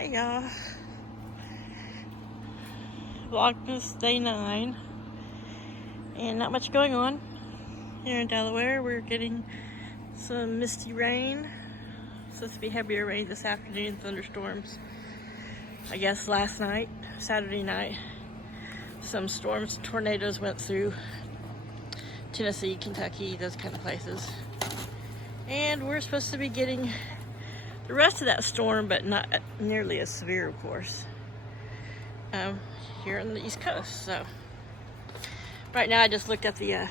Hey y'all, Vlogmas Day 9, and not much going on here in Delaware. We're getting some misty rain. Supposed to be heavier rain this afternoon, thunderstorms. I guess last night, Saturday night, some storms, tornadoes went through Tennessee, Kentucky, those kind of places. And we're supposed to be getting the rest of that storm, but not nearly as severe, of course, here on the East Coast. So right now I just looked at the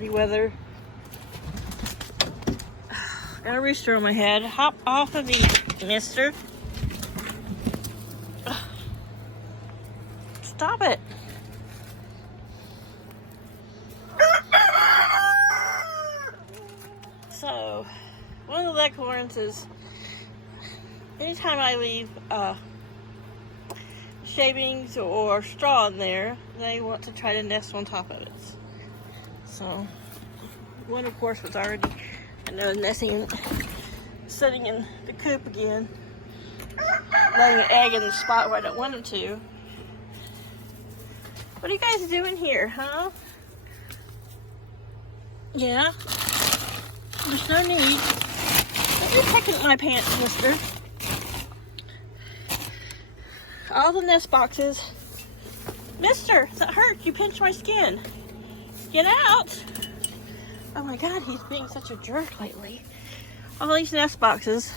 weather. Got a rooster on my head. Hop off of me, mister. Stop it. So one of the leghorns is, anytime I leave shavings or straw in there, they want to try to nest on top of it. So one, of course, was already, I know, nesting, sitting in the coop again, laying an egg in the spot where I don't want them to. What are you guys doing here, huh? Yeah? There's no need. You're picking at my pants, mister. All the nest boxes. Mister, that hurts. You pinched my skin. Get out. Oh my God, he's being such a jerk lately. All these nest boxes.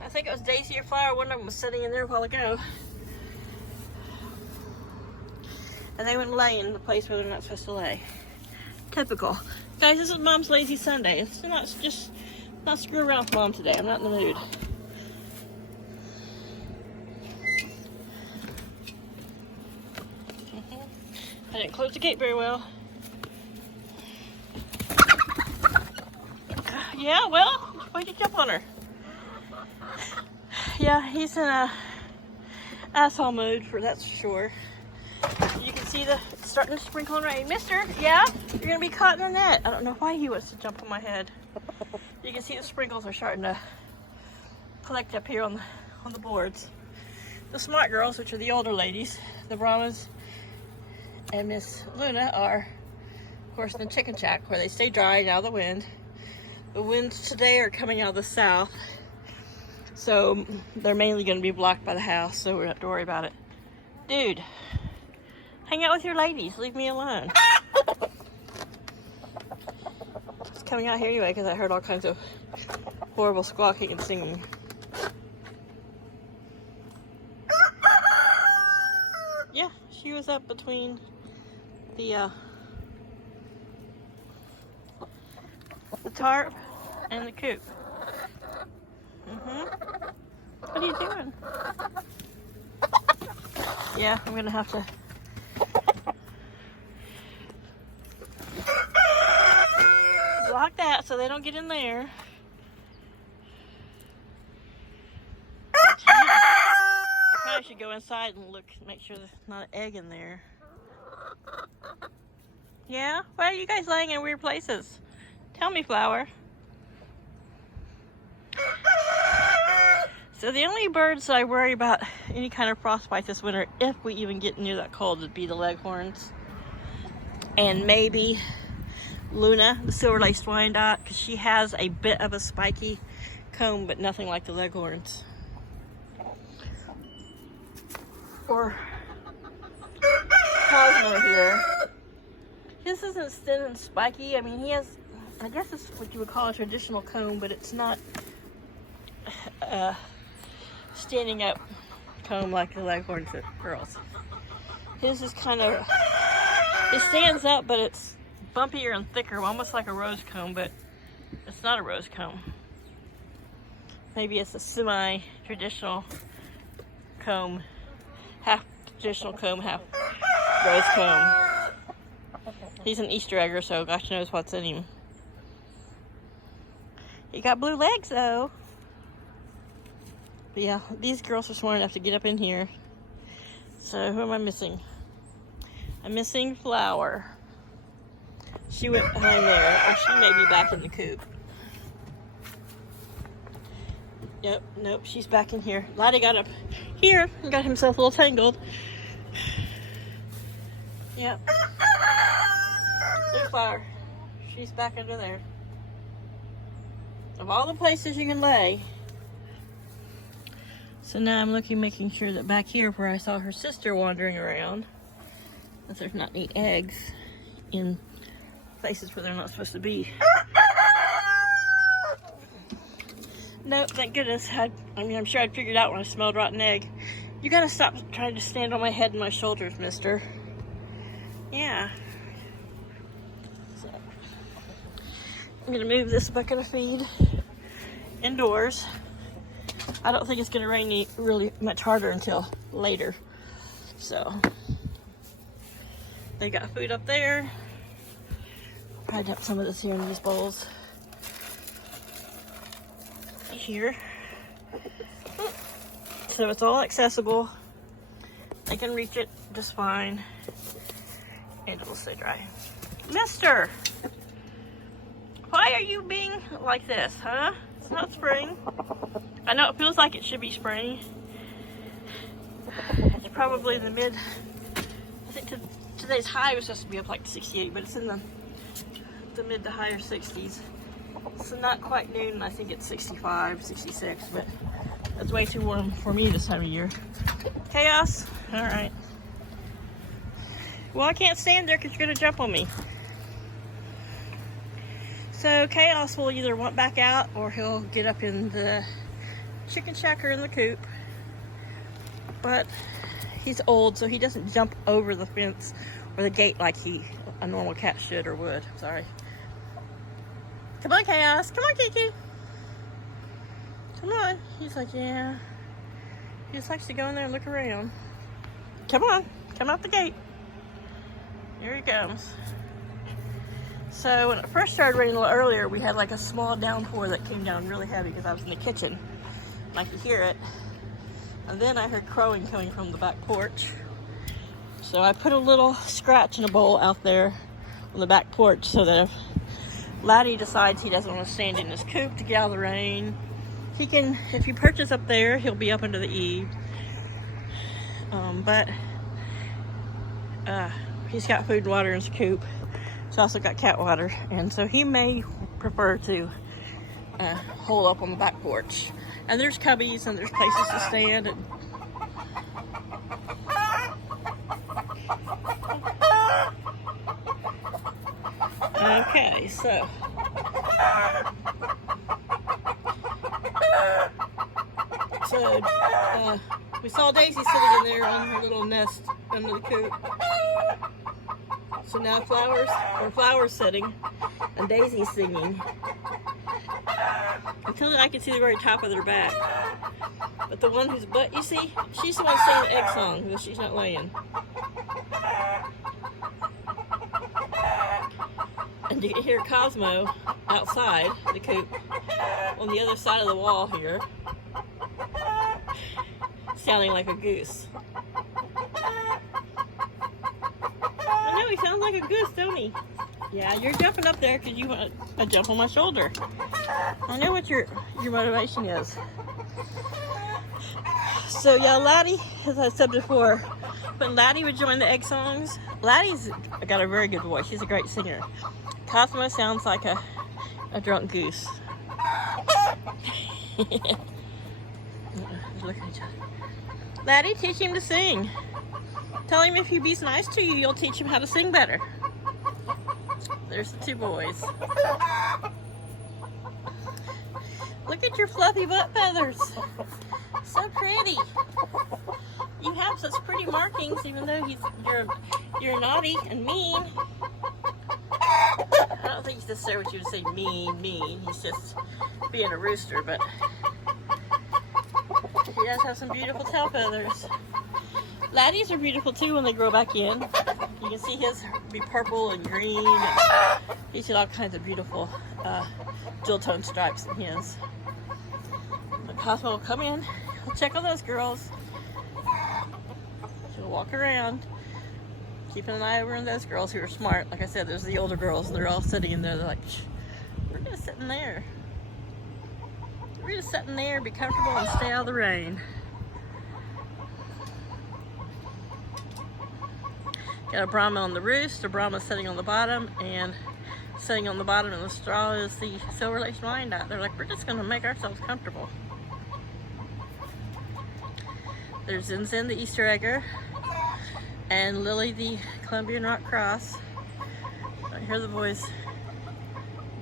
I think it was Daisy or Flower. One of them was sitting in there a while ago. And they wouldn't lay in the place where they're not supposed to lay. Typical. Guys, this is Mom's Lazy Sunday. It's not screw around with Mom today. I'm not in the mood. I didn't close the gate very well. Yeah, well, why'd you jump on her? Yeah, he's in a asshole mood, that's for sure. You can see it's starting to sprinkle and rain. Mister, yeah? You're gonna be caught in a net. I don't know why he wants to jump on my head. You can see the sprinkles are starting to collect up here on the boards. The smart girls, which are the older ladies, the Brahmas and Miss Luna, are, of course, in the chicken shack where they stay dry and out of the wind. The winds today are coming out of the south, so they're mainly going to be blocked by the house, so we don't have to worry about it. Dude, hang out with your ladies. Leave me alone. It's coming out here anyway because I heard all kinds of horrible squawking and singing. Yeah, she was up between the tarp and the coop. What are you doing? Yeah, I'm gonna have to block that so they don't get in there. I probably should go inside and look, make sure there's not an egg in there. Yeah? Why are you guys laying in weird places? Tell me, Flower. So the only birds that I worry about any kind of frostbite this winter, if we even get near that cold, would be the leghorns. And maybe Luna, the silver-laced Wyandotte, because she has a bit of a spiky comb, but nothing like the leghorns. Or Cosmo here. His isn't thin and spiky. I mean, he has, I guess it's what you would call a traditional comb, but it's not standing up comb like the leghorn girls. His is kind of, it stands up, but it's bumpier and thicker, almost like a rose comb, but it's not a rose comb. Maybe it's a semi-traditional comb, half traditional comb, half rose comb. He's an Easter egger, so gosh knows what's in him. He got blue legs though. But yeah, these girls are smart enough to get up in here. So who am I missing? I'm missing Flower. She went behind there, or she may be back in the coop. Yep, nope, she's back in here. Laddie got up here and got himself a little tangled. Yep. There's Flower. She's back under there. Of all the places you can lay. So now I'm looking, making sure that back here where I saw her sister wandering around, that there's not any eggs in places where they're not supposed to be. No, thank goodness. I'm sure I'd figured out when I smelled rotten egg. You gotta stop trying to stand on my head and my shoulders, mister. Yeah. So, I'm gonna move this bucket of feed indoors. I don't think it's gonna rain really much harder until later. So, they got food up there. Probably dump some of this here in these bowls. Here. So it's all accessible. I can reach it just fine. And it'll stay dry. Mister! Why are you being like this, huh? It's not spring. I know it feels like it should be spring. It's probably in the mid, I think today's high was supposed to be up like 68, but it's in the mid to higher 60s. So not quite noon, I think it's 65, 66, but that's way too warm for me this time of year. Chaos? All right. Well, I can't stand there because you're going to jump on me. So Chaos will either want back out or he'll get up in the chicken shack or in the coop. But he's old, so he doesn't jump over the fence or the gate like a normal cat should or would. Sorry. Come on, Chaos. Come on, Kiki. Come on. He's like, yeah. He just likes to go in there and look around. Come on. Come out the gate. Here he comes. So when it first started raining a little earlier, we had like a small downpour that came down really heavy because I was in the kitchen. And I could hear it. And then I heard crowing coming from the back porch. So I put a little scratch in a bowl out there on the back porch so that if Laddie decides he doesn't want to stand in his coop to get out of the rain, he can, if he perches up there, he'll be up under the eave. But he's got food and water in his coop. He's also got cat water, and so he may prefer to hole up on the back porch. And there's cubbies and there's places to stand. And okay, so we saw Daisy sitting in there on her little nest under the coop. So now Flower's sitting and Daisy's singing until I can see the very top of their back. But the one whose butt you see, she's the one singing the egg song because she's not laying. And you can hear Cosmo outside the coop on the other side of the wall here, sounding like a goose. I know, he sounds like a goose, don't he? Yeah, you're jumping up there because you want to jump on my shoulder. I know what your motivation is. So yeah, Laddie, as I said before, when Laddie would join the egg songs, Laddie's got a very good voice. She's a great singer. Cosmo sounds like a drunk goose. Looking at each other. Laddie, teach him to sing. Tell him if he be nice to you, you'll teach him how to sing better. There's the two boys. Look at your fluffy butt feathers. So pretty. You have such pretty markings, even though you're naughty and mean. I don't think he's necessarily what you would say mean. He's just being a rooster, but he does have some beautiful tail feathers. Laddies are beautiful too when they grow back in. You can see his be purple and green. And he's got all kinds of beautiful dual tone stripes in his. But Cosmo will come in. He'll check on those girls. She'll walk around, keeping an eye over on those girls who are smart. Like I said, there's the older girls. They're all sitting in there. They're like, we're gonna sit in there. We're just sitting there, be comfortable and stay out of the rain. Got a Brahma on the roost, a Brahma sitting on the bottom, and sitting on the bottom of the straw is the silver-laced wyandotte. They're like, we're just gonna make ourselves comfortable. There's Zin Zin, the Easter egger, and Lily, the Columbian rock cross. I hear the voice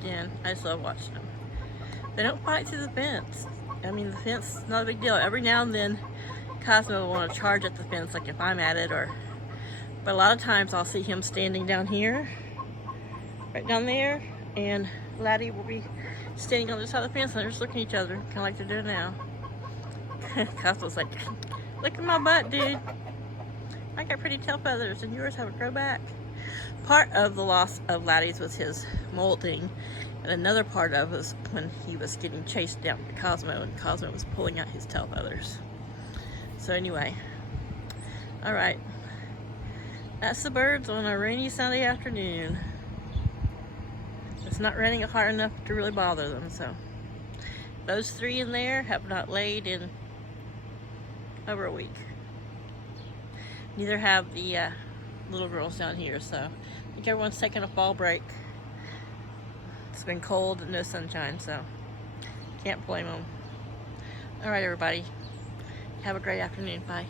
again. I just love watching them. They don't fight through the fence. I mean, the fence is not a big deal. Every now and then, Cosmo will want to charge at the fence, like if I'm at it, but a lot of times I'll see him standing down here, right down there, and Laddie will be standing on this side of the fence, and they're just looking at each other, kind of like they're doing now. Cosmo's like, look at my butt, dude. I got pretty tail feathers, and yours haven't grown back. Part of the loss of Laddie's was his molting, and another part of it was when he was getting chased down by Cosmo, and Cosmo was pulling out his tail feathers. So anyway, all right. That's the birds on a rainy Sunday afternoon. It's not raining hard enough to really bother them, so. Those three in there have not laid in over a week. Neither have the little girls down here, so I think everyone's taking a fall break. It's been cold and no sunshine, so can't blame them. All right, everybody. Have a great afternoon. Bye.